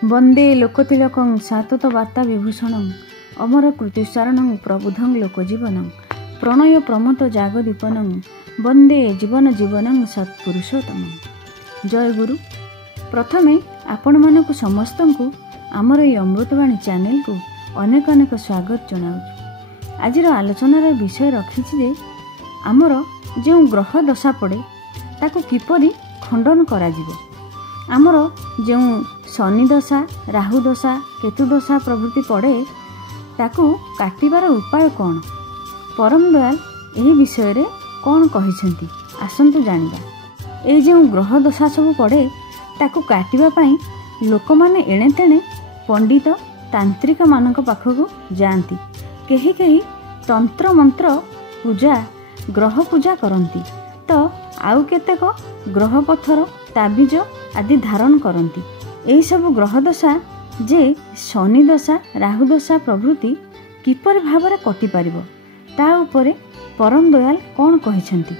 वंदे लोकतिलकं सातत वार्ता विभूषणं अमर कृतिसारणं प्रबुधं लोकजीवनं प्रणय प्रमोद जागदीपनं वंदे जीवन जीवनं सत्पुरुषोत्तम। जय गुरु। प्रथमे आपण मानक समस्त को आमर ये अमृतवाणी चैनल को अनेक अनेक स्वागत जनाऊँ। आज आलोचनार विषय रखी जे आमर जो ग्रह दशा पड़े ताको किपरि खंडन करा जिवो। आमर जो शनि दशा राहु दशा केतु दशा प्रभृति पड़े ताकू काटिबार उपाय कौन, परम दयाल यही विषय रे कौन कहिसेंती आसंतु जानिबा। ए जो ग्रह दशा सब पड़े ताकू काटिबा पई लोक माने एणे तेणे पंडित तांत्रिक मानक पाखकू जाती। केही केही तंत्र मंत्र पूजा ग्रह पूजा करती तो आउ केतेक ग्रह पत्थर ताबिज आदि धारण करती। यही सब ग्रह दशा जे शनि दशा राहु दशा प्रभृति किपर भाव कटि पारिबो ता उपरे परम दयाल कौन कहिसेंती।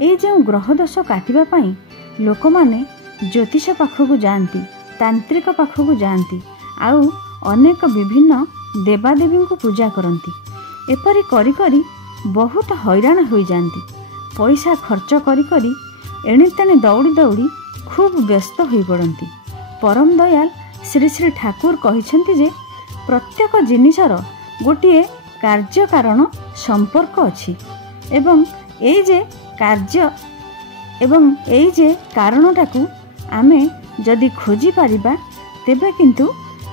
ए जो ग्रह दोष काटिबा पई लोक माने ज्योतिष पाखकू जाती, तांत्रिक पाखकू जाती, आउ अनेक विभिन्न देवादेवी को पूजा करती। एपरी करी करी बहुत हैरान हो जाती। पैसा खर्च करी करी एणे तेणे दौड़ी दौड़ी खूब व्यस्त हो पड़ती। परम दयाल श्री श्री ठाकुर कहिसेंती जे प्रत्येक जिनिसर गोटे कार्य कारण संपर्क अछि एवं एई जे कार्य एवं एई जे कारणटाकू आमे जदि खोजी पारिबा तेबे किंतु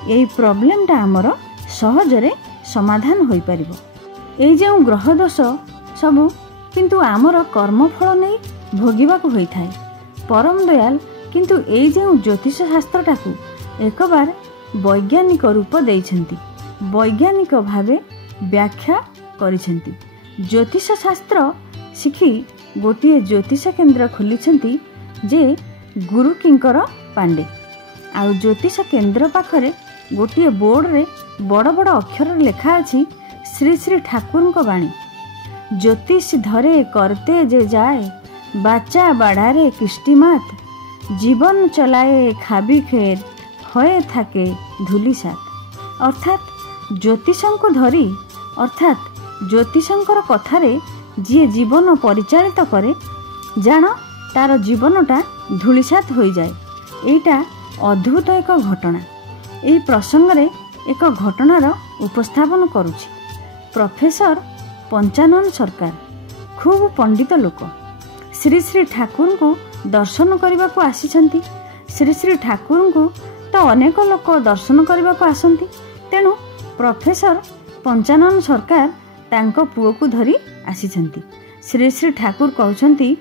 एई प्रॉब्लमटा आमर सहजरे समाधान होई परिबो। एई जे ग्रह दोष सबु किंतु आमर कर्मफल नहीं भोगिबाकू होई थाए। परम दयाल किंतु एई जे ज्योतिष शास्त्रटाकू एक बार वैज्ञानिक रूप देइछंती, वैज्ञानिक भावे व्याख्या करिसेंती। ज्योतिष शास्त्र शिखी गोटे ज्योतिष केन्द्र खोलिछंती जे गुरु किंकर पांडे। आ ज्योतिष केन्द्र पाखरे गोटे बोर्ड रे बड़ बड़ अक्षर लेखा अछि श्री श्री ठाकुर को बाणी। ज्योतिष धरे करते जे जाए बाचा बाढ़ारे किष्टिमात जीवन चलाए खाबी खेर हये थाके धूलिसात। अर्थात ज्योतिषं को धरी अर्थात ज्योतिषंकर कथारे जी जीवन परिचालित करे जान तार जीवनटा धूलिसात हो जाए। एटा अद्भुत एक घटना। यही प्रसंग रे एक घटनार उपस्थापन करुछि। प्रोफेसर पंचानन सरकार खूब पंडित लोक श्री श्री ठाकुर को दर्शन करने को आसीछंती। श्री श्री ठाकुर को तो अनेक लोक दर्शन करने को आसंती। तेणु प्रोफेसर पंचानन सरकार तांको पुओ को धरी आसीछंती। श्री श्री ठाकुर कहउछंती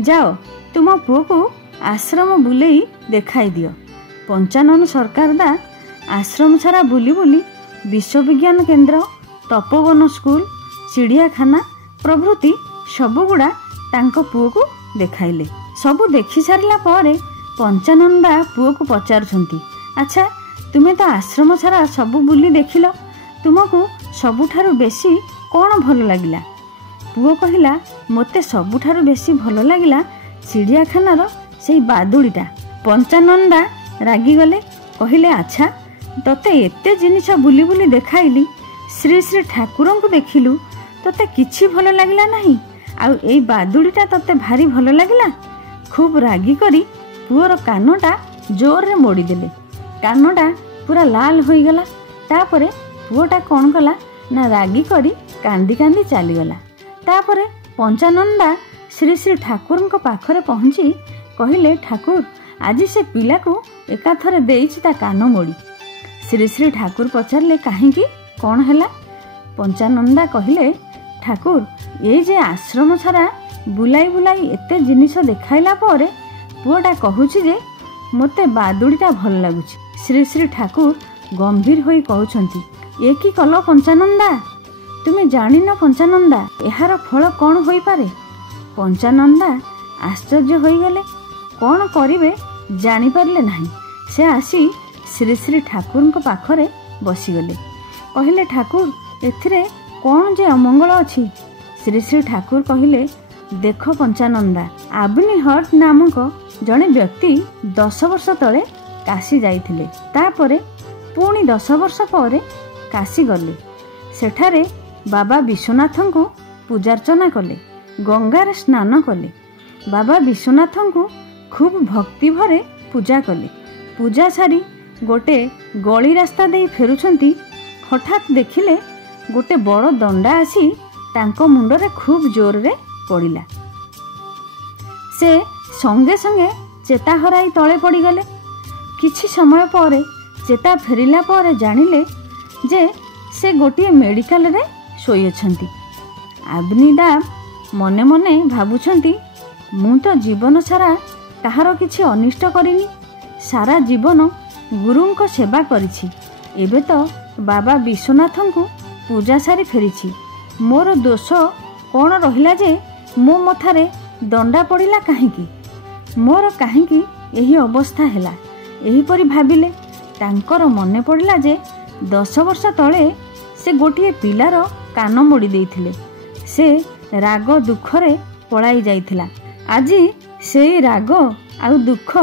जाओ तुम पुओ को आश्रम बुलेई देखाई दियो। पंचानन सरकार दा आश्रम सारा बुली बुली विश्वविज्ञान केन्द्र, तपोवन स्कूल, चिड़ियाखाना प्रभृति सबुगुड़ा तांको पुओ को देखाइले। सबु देखि सारला परे पंचानंदा पुओ को पचारुछंती, अच्छा तुमे तो आश्रम सारा सबु बुली देखिलो, तुमको सबुठारु बेसी कौन भल लागिला? पुओ कहिला मोते सबुठारु बेसी भल लागिला चिड़ियाखानार सेई बादुड़ीटा। पंचानंदा रागिगले कहिले अच्छा तते एते जिनिस बुली बुली देखाइली, श्री श्री ठाकुर को देखिलु तते किछि भल लागिला नहीं, आउ एई बादुड़ीटा तते भारी भल लागिला? खूब रागी करी पुओर कानटा जोर रे मोड़ी देले। कानटा पूरा लाल होई गला। तापरे पुओटा कौन कला ना रागी करी कांदी कांदी चलीगला। तापरे पंचानंदा श्री श्री ठाकुर को पाखरे पहुंची कहिले ठाकुर आज से पिला को एकाथरे देइछि ता कान मोड़ी। श्री श्री ठाकुर पचारले काहेकि कौन हैला? पंचानंदा कहिले ठाकुर ये जे आश्रम सारा बुलाई बुलाई एते जिनिस देखाइला परे पुओटा कहूछि जे मोते बादुड़ीटा भल लागुछि। श्री श्री ठाकुर गंभीर होई कहउछंती ए की कल पंचानंदा? तुमे जानी न पंचानंदा एहार फल कौन होई पारे? पंचानंदा आश्चर्य होई गले, कौन करिवे जानी पारले नहीं। से आसी श्री श्री ठाकुर को पाखरे बसीगले। कहिले ठाकुर एथिरे कौन जे अमंगल अछि? श्री श्री ठाकुर कहिले देख पंचानंदा, आबनी हर्ट नामक जड़े व्यक्ति 10 वर्ष तले काशी जाइथिले। तापरे पुणी 10 वर्ष पर काशी गले। सेठारे बाबा विश्वनाथन को पूजार्चना कले, गंगार स्नान कले। बाबा विश्वनाथन को खूब भक्ति भरे पूजा कले। पूजा सारी गोटे गली रास्ता दे फेरुछंती, हठात देखिले गोटे बड़ दंडा आसी तांको मुंडरे खूब जोर रे पड़िला। से संगे संगे चेता हराई तले पड़गले। किछि समय पर चेता फेरिला पर जानिले जे से गोटे मेडिकल रे शोई अछंती। अग्निदाब मने मने भाबुछंती, मु तो जीवन सारा कहार किछि अनिष्ट करिनी, सारा जीवन गुरुंको सेवा करिछि। एबे तो बाबा विश्वनाथन को पूजा सारी फेरिछि। मोर दोष कौन रहिला जे मो मथारे दंडा पड़िला काहींकी, मोर काहींकी एही अवस्था हैला। एही परि भाबिले तांकर मने पड़िला जे 10 वर्ष तले से गोटे पिलार कान मोड़ी देइथिले। से राग दुखरे पलाई जाइथिला। आजी सेई राग आउ दुख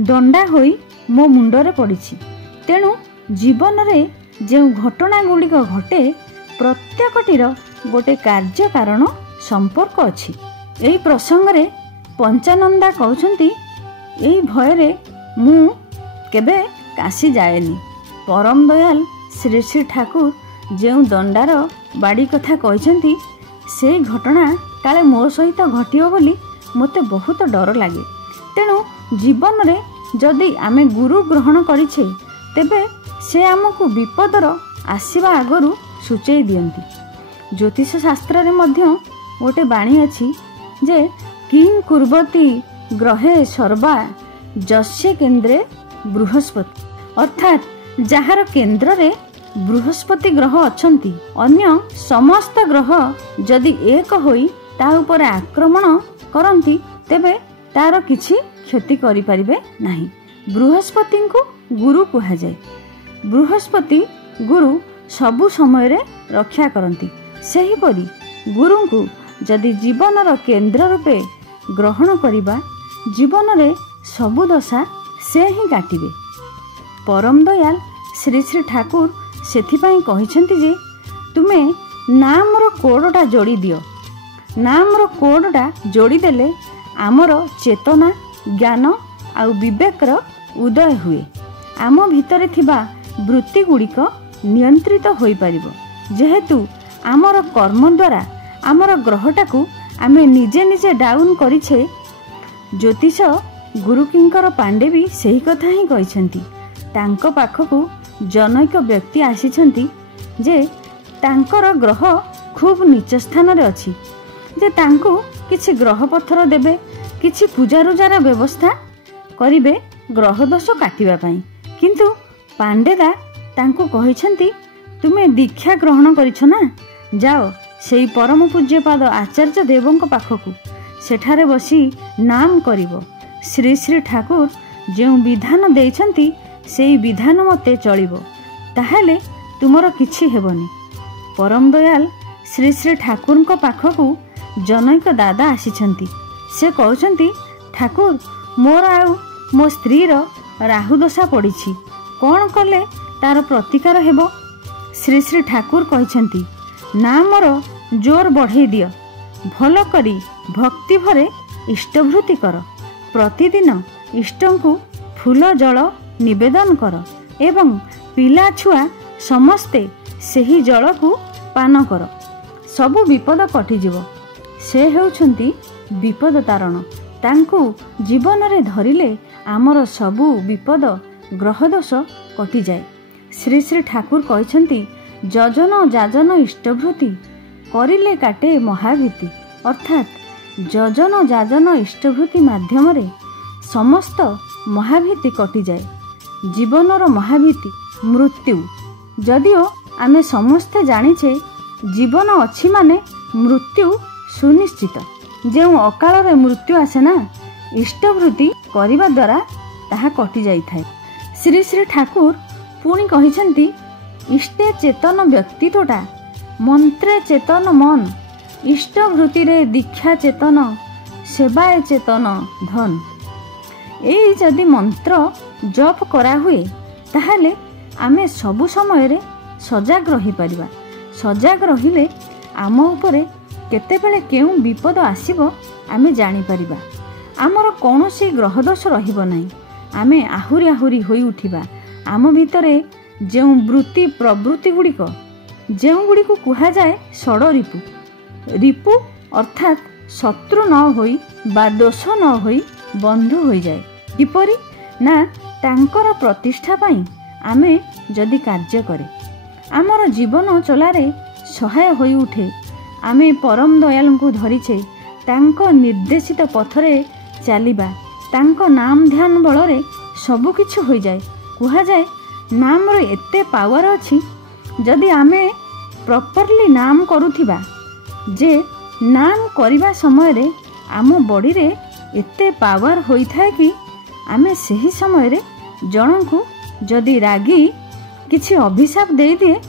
दंडा होई मो मुंडरे पड़िछि। तेणु जीवन रे जो घटना गुड़िक घटे प्रत्येकटीर गोटे कार्य कारण संपर्क अछि। एही प्रसंग रे पंचानंदा कहउछंती, एही भयरे मु केबे काशी जाएनी। परम दयाल श्री श्री ठाकुर जो दंडार बाड़ी कथा कहछंती, से घटना काले मो सहित घटियो बोली मते बहुत डर लागे। तेणु जीवन रे जदि आमे गुरु ग्रहण करिछे तेबे से आमको विपदर आसीबा आगरू सूचई दियंती। ज्योतिष शास्त्र रे मध्य गोटे बाणी अछि जे किं कुर्वती ग्रहे सर्वा जस्य केन्द्रे बृहस्पति, अर्थात जहार केन्द्र रे बृहस्पति ग्रह अछंती, अन्य समस्त ग्रह जदि एक होई ता ऊपर आक्रमण करंती तेबे तार किछि क्षति करि परिबे नाही। बृहस्पति को गुरु कहा जाए। बृहस्पति गुरु सबु समय रे रक्षा करंती। सही परी गुरु को जदि जीवनर केन्द्र रूपे ग्रहण करिबा, जीवन रे सबु दशा से ही काटिबे। परम दयाल श्री श्री ठाकुर सेथिपाई कहिसेंती जे तुमे नामर कोडटा जोड़ी दियो। नामर कोडटा जोड़ी देले आमर चेतना ज्ञान आउ विवेकर उदय हुए। आम भितरे थिबा वृत्ति गुड़िक नियंत्रित होई परिबो। जेहेतु आमर कर्म द्वारा आमर ग्रहटा को आमे निजे निजे डाउन करिछे। ज्योतिष गुरु किंकर पांडे भी सही कथा ही कहिसेंती। तांको पाखकु जनैक व्यक्ति आसीछंती जे तांकर ग्रह खूब नीच स्थान रे अछि, जे तांको किछि ग्रह पत्थर देबे, किछि पूजारुजार व्यवस्था करिबे ग्रह दोष काटिबा पई। किंतु पांडेदा तांको कहिसेंती, तुमे दीक्षा ग्रहण करिछ ना, जाओ सेई परम पूज्यपाद आचार्य देवंक पाखकु, सेठारे बसी नाम करिवो। श्री श्री ठाकुर जो विधान देइछंती सेई विधान मते चलिबो, ताहाले तुमर किछि हेबनी। परम दयाल श्री श्री ठाकुर को पाखकु जनैक दादा आसीछंती। से कहउछंती, ठाकुर मोर आउ मो स्त्री रो राहु दशा पड़िछि, कौन कले तार प्रतिकार हेबो। श्री श्री ठाकुर कहिछंती, नामर जोर बढ़े दियो, भल करी भक्ति भरे इष्टभृति कर, प्रतिदिन इष्टंकु फूल जल निवेदन कर एवं पिला छुआ समस्ते सेही जल को पान कर, सबु विपद कटिजिवो। से हेउछंती विपद तारण। तांकु जीवन रे धरिले आमर सबु विपद ग्रह दोष कटि जाए। श्री श्री ठाकुर कहिछंती, जजन जाजन इष्टभृति करिले काटे महाभीति, अर्थात जजन जाजन इष्टभृति माध्यम रे समस्त महाभीति कटि जाए। जीवनर महाभीति मृत्यु। जदिओ आमे समस्ते जानिछे जीवन अछि माने मृत्यु सुनिश्चित। जो अकाल रे मृत्यु आसे ना, इष्टभृति करिबा द्वारा ताहा कटि जाई थाए। श्री श्री ठाकुर पुणी कहिछंती, इष्टे चेतन व्यक्तित्वटा मंत्रे चेतन मन, इष्टभृति रे दीक्षा चेतन, सेवाए चेतन धन। एई जदि मंत्र जप कराहुए ताहले आमे सबु समय सजग रही परिबा। सजग रहिले आम उपरे केतेबेले केउं विपद आसीबो आमे जानि परिबा। आमर कौनसी ग्रहदोष रहिबो नाही। आमे आहुरी आहुरी होई उठिबा। आम भितरे जो वृत्ति प्रवृत्ति गुड़िक जो गुड़ी कुहा जाए षड़ रिपु रिपु अर्थात शत्रु न होई बा दोष न होई बंधु हो जाए। किपरि ना तांकर प्रतिष्ठा पाई आमे जदि कार्य करे आमर जीवन चलारे सहाय होई उठे। आमे परम दयाल को धरिछे तांको निर्देशित पथरे चलिबा। तांको नाम ध्यान बलरे सबु किछु हो जाए। कुहा जाए नाम रो एते पावर अछि जदि आमे प्रॉपरली नाम करुथिबा जे नाम करिबा समय रे आम बॉडी रे एते पावर होई थाए कि आमे सही समय रे जन को जदि रागी किछि अभिशाप दे दिए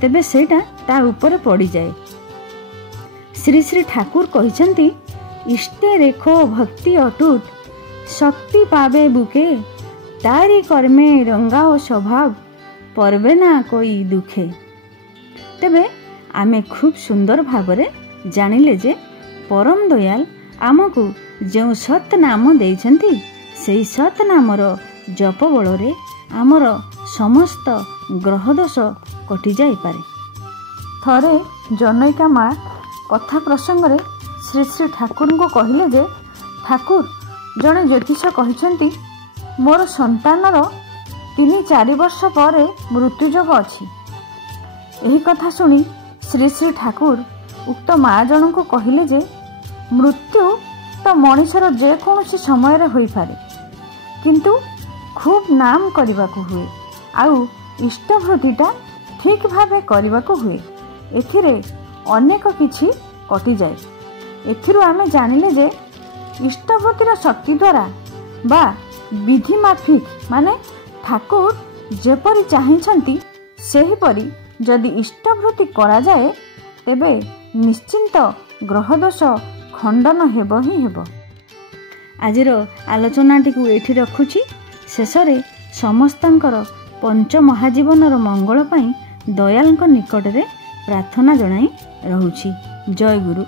तेबे सेटा ता ऊपर पड़ी जाए। श्री श्री ठाकुर कहिसंती इष्टे रेखो भक्ति अटूट शक्ति पावे बुके तारी कर्मे रंगाओ स्वभाव परवे ना कोई दुखे। तेबे आमे खूब सुंदर भावरे जानिले जे परम दयाल आमको जो सत नाम देइछंती सेई सत नामर जप बलरे आमर समस्त ग्रहदोष कटि जाई पारे। थरे जनैका माँ कथा प्रसंग रे श्री श्री ठाकुर को कहिले जे ठाकुर जड़े ज्योतिष कहिसंती मोर संतानर 3-4 वर्ष पर मृत्युजोग अछि। एही कथा सुनी श्री श्री ठाकुर उक्त माँ जन को कहिले जे मृत्यु तो मनुष्यर जेकोसी समय होई पारे किंतु खूब नाम करने को हुए आउ इष्टभृतिटा ठीक भावे करने को हुए। एथिरे अनेक किछि कटि जाए। एथिरु आमे जानिले जे इष्टभृतिर शक्ति द्वारा बा विधि माफिक माने ठाकुर जेपरि चाहिछंती सेहीपरि जदि इष्टभृति करा जाए तेबे निश्चिंत ग्रहदोष खंडन हेबो ही हेबो। आजिर आलोचनाटी को एठी रखुछि। शेषरे समस्तंकर पंच महाजीवनर मंगल पाई दयालଙ୍କ निकटरे प्रार्थना जणाई रहुछि। जय गुरु।